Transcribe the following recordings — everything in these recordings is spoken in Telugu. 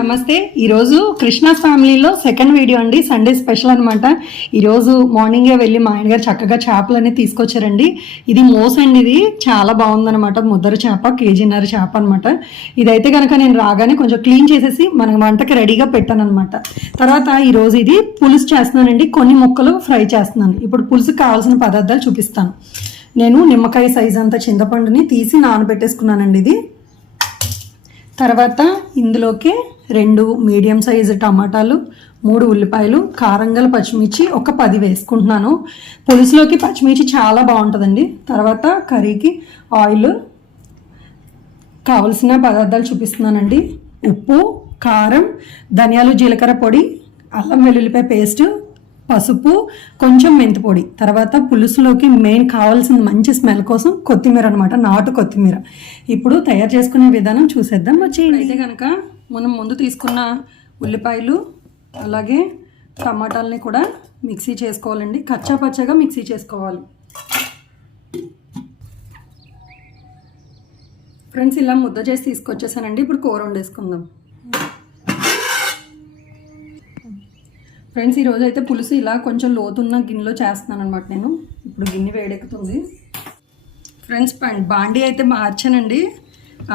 నమస్తే. ఈరోజు కృష్ణాస్ ఫ్యామిలీలో సెకండ్ వీడియో అండి. సండే స్పెషల్ అనమాట. ఈరోజు మార్నింగే వెళ్ళి మా ఆయన గారు చక్కగా చేపలన్నీ తీసుకొచ్చారండి. ఇది మోసండి, ఇది చాలా బాగుందనమాట. ముద్దర చేప, కేజీన్నర చేప అనమాట. ఇదైతే కనుక నేను రాగానే కొంచెం క్లీన్ చేసేసి మన వంటకి రెడీగా పెట్టాను అనమాట. తర్వాత ఈరోజు ఇది పులుసు చేస్తున్నానండి. కొన్ని ముక్కలు ఫ్రై చేస్తున్నాను. ఇప్పుడు పులుసుకి కావాల్సిన పదార్థాలు చూపిస్తాను. నేను నిమ్మకాయ సైజ్ అంత చింతపండుని తీసి నానబెట్టేసుకున్నానండి. ఇది తర్వాత ఇందులోకి 2 మీడియం సైజు టమాటాలు, 3 ఉల్లిపాయలు, కారంగల పచ్చిమిర్చి ఒక 10 వేసుకుంటున్నాను. పులుసులోకి పచ్చిమిర్చి చాలా బాగుంటుందండి. తర్వాత కర్రీకి ఆయిల్, కావలసిన పదార్థాలు చూపిస్తున్నానండి. ఉప్పు, కారం, ధనియాలు జీలకర్ర పొడి, అల్లం వెల్లుల్లిపాయ పేస్ట్, పసుపు, కొంచెం మెంతి పొడి. తర్వాత పులుసులోకి మెయిన్ కావాల్సిన మంచి స్మెల్ కోసం కొత్తిమీర అనమాట, నాటు కొత్తిమీర. ఇప్పుడు తయారు చేసుకునే విధానం చూసేద్దాం వచ్చేయండి. అయితే కనుక మనం ముందు తీసుకున్న ఉల్లిపాయలు అలాగే టమాటాలని కూడా మిక్సీ చేసుకోవాలండి. కచ్చా పచ్చగా మిక్సీ చేసుకోవాలి. ఫ్రెండ్స్, ఇలా ముద్ద చేసి తీసుకొచ్చేసానండి. ఇప్పుడు కూర వండేసుకుందాం. ఫ్రెండ్స్, ఈరోజు అయితే పులుసు ఇలా కొంచెం లోతున్న గిన్నెలో చేస్తున్నాను అనమాట నేను. ఇప్పుడు గిన్నె వేడెక్కుతుంది. ఫ్రెండ్స్, బాండీ అయితే మార్చానండి.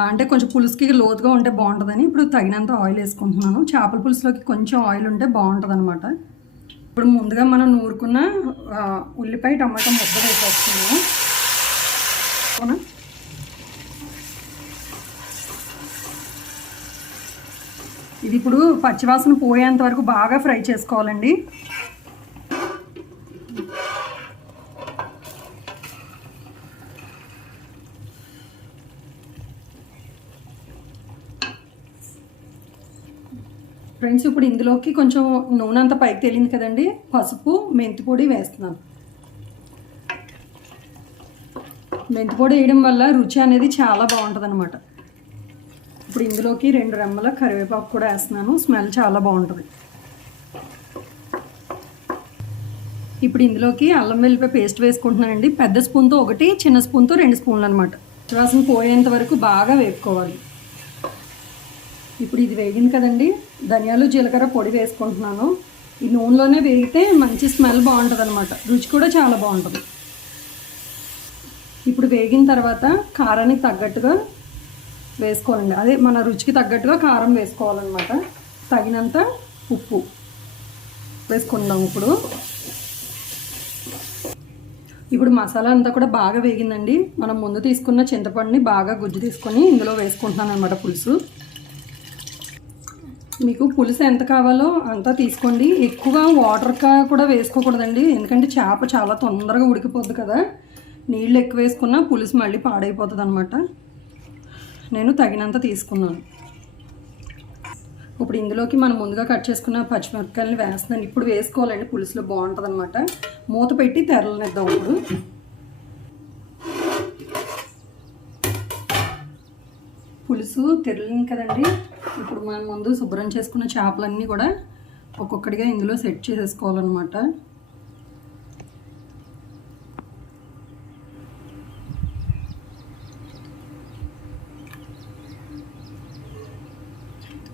అంటే కొంచెం పులుసుకి లోతుగా ఉంటే బాగుంటుందని ఇప్పుడు తగినంత ఆయిల్ వేసుకుంటున్నాను. చేపల పులుసులోకి కొంచెం ఆయిల్ ఉంటే బాగుంటుంది అనమాట. ఇప్పుడు ముందుగా మనం నూరుకున్న ఉల్లిపాయ టమాటా ముద్ద వేసేస్తున్నాను. ఇది ఇప్పుడు పచ్చివాసన పోయేంత వరకు బాగా ఫ్రై చేసుకోవాలండి. ఫ్రెండ్స్, ఇప్పుడు ఇందులోకి కొంచెం నూనె అంతా పైకి తేలింది కదండి. పసుపు, మెంతి పొడి వేస్తున్నాను. మెంతి పొడి వేయడం వల్ల రుచి అనేది చాలా బాగుంటుంది అనమాట. ఇప్పుడు ఇందులోకి 2 రెమ్మల కరివేపాకు కూడా వేస్తున్నాను. స్మెల్ చాలా బాగుంటుంది. ఇప్పుడు ఇందులోకి అల్లం వెల్లిపాయ పేస్ట్ వేసుకుంటున్నానండి. పెద్ద స్పూన్తో 1, చిన్న స్పూన్తో 2 స్పూన్లు అనమాట. వాసన పోయేంత వరకు బాగా వేపుకోవాలి. ఇప్పుడు ఇది వేగింది కదండి. ధనియాలు జీలకర్ర పొడి వేసుకుంటున్నాను. ఈ నూనెలోనే వేగితే మంచి స్మెల్ బాగుంటుంది అనమాట. రుచి కూడా చాలా బాగుంటుంది. ఇప్పుడు వేగిన తర్వాత కారానికి తగ్గట్టుగా వేసుకోవాలండి. అదే మన రుచికి తగ్గట్టుగా కారం వేసుకోవాలన్నమాట. తగినంత ఉప్పు వేసుకుందాం. ఇప్పుడు మసాలా అంతా కూడా బాగా వేగిందండి. మనం ముందు తీసుకున్న చింతపండుని బాగా గుజ్జు తీసుకొని ఇందులో వేసుకుంటున్నాను అనమాట. పులుసు మీకు పులుసు ఎంత కావాలో అంతా తీసుకోండి. ఎక్కువ వాటర్గా కూడా వేసుకోకూడదండి, ఎందుకంటే చేప చాలా తొందరగా ఉడికిపోద్ది కదా. నీళ్ళు ఎక్కువ వేసుకున్నా పులుసు మళ్ళీ పాడైపోతుంది అనమాట. నేను తగినంత తీసుకున్నాను. ఇప్పుడు ఇందులోకి మనం ముందుగా కట్ చేసుకున్న పచ్చిమిరపకాయలని వేస్తున్నాను. ఇప్పుడు వేసుకోవాలండి, పులుసులో బాగుంటుంది అనమాట. మూత పెట్టి తెరలనిద్దాం. ఇప్పుడు పులుసు తెరలింది కదండి. ఇప్పుడు మనం ముందు శుభ్రం చేసుకున్న చేపలన్నీ కూడా ఒక్కొక్కటిగా ఇందులో సెట్ చేసేసుకోవాలన్నమాట.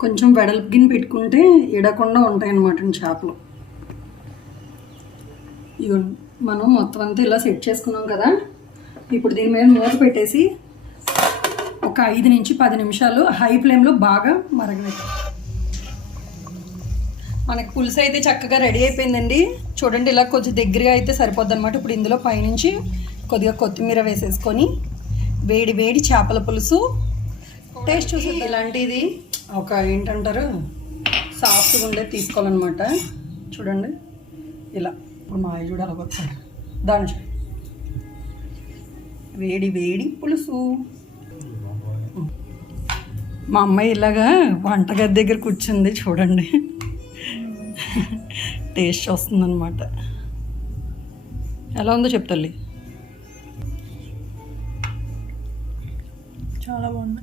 కొంచెం వెడల్పు గిన్నె పెట్టుకుంటే ఇడకుండా ఉంటాయి అన్నమాట చేపలు. ఇవి మనం మొత్తం అంతా ఇలా సెట్ చేసుకున్నాం కదా. ఇప్పుడు దీని మీద మూత పెట్టేసి ఒక 5 నుంచి 10 నిమిషాలు హై ఫ్లేమ్లో బాగా మరగనిద్దాం. మనకి పులుసు అయితే చక్కగా రెడీ అయిపోయిందండి. చూడండి, ఇలా కొంచెం దగ్గరగా అయితే సరిపోద్ది అనమాట. ఇప్పుడు ఇందులో పైనుంచి కొద్దిగా కొత్తిమీర వేసేసుకొని వేడి వేడి చేపల పులుసు టేస్ట్ చూసి ఇలాంటిది ఒక ఏంటంటారు సాఫ్ట్గా ఉండేది తీసుకోవాలన్నమాట. చూడండి ఇలా. ఇప్పుడు మా అయ్య చూడాలి ఒకసారి. దాని వేడి వేడి పులుసు. మా అమ్మాయి ఇలాగా వంటగది దగ్గర కూర్చుంది చూడండి. టేస్ట్ వస్తుందన్నమాట. ఎలా ఉందో చెప్తాలి. చాలా బాగుంది.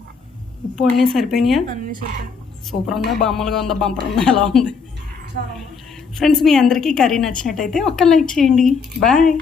ఉప్పు అన్నీ సరిపోయినాయా? అన్నీ సరిపోయి. సూపర్ ఉందా, బామ్మలుగా ఉందా, బంపర్ ఉందా, ఎలా ఉంది? ఫ్రెండ్స్, మీ అందరికీ కర్రీ నచ్చినట్టయితే ఒక్క లైక్ చేయండి. బాయ్.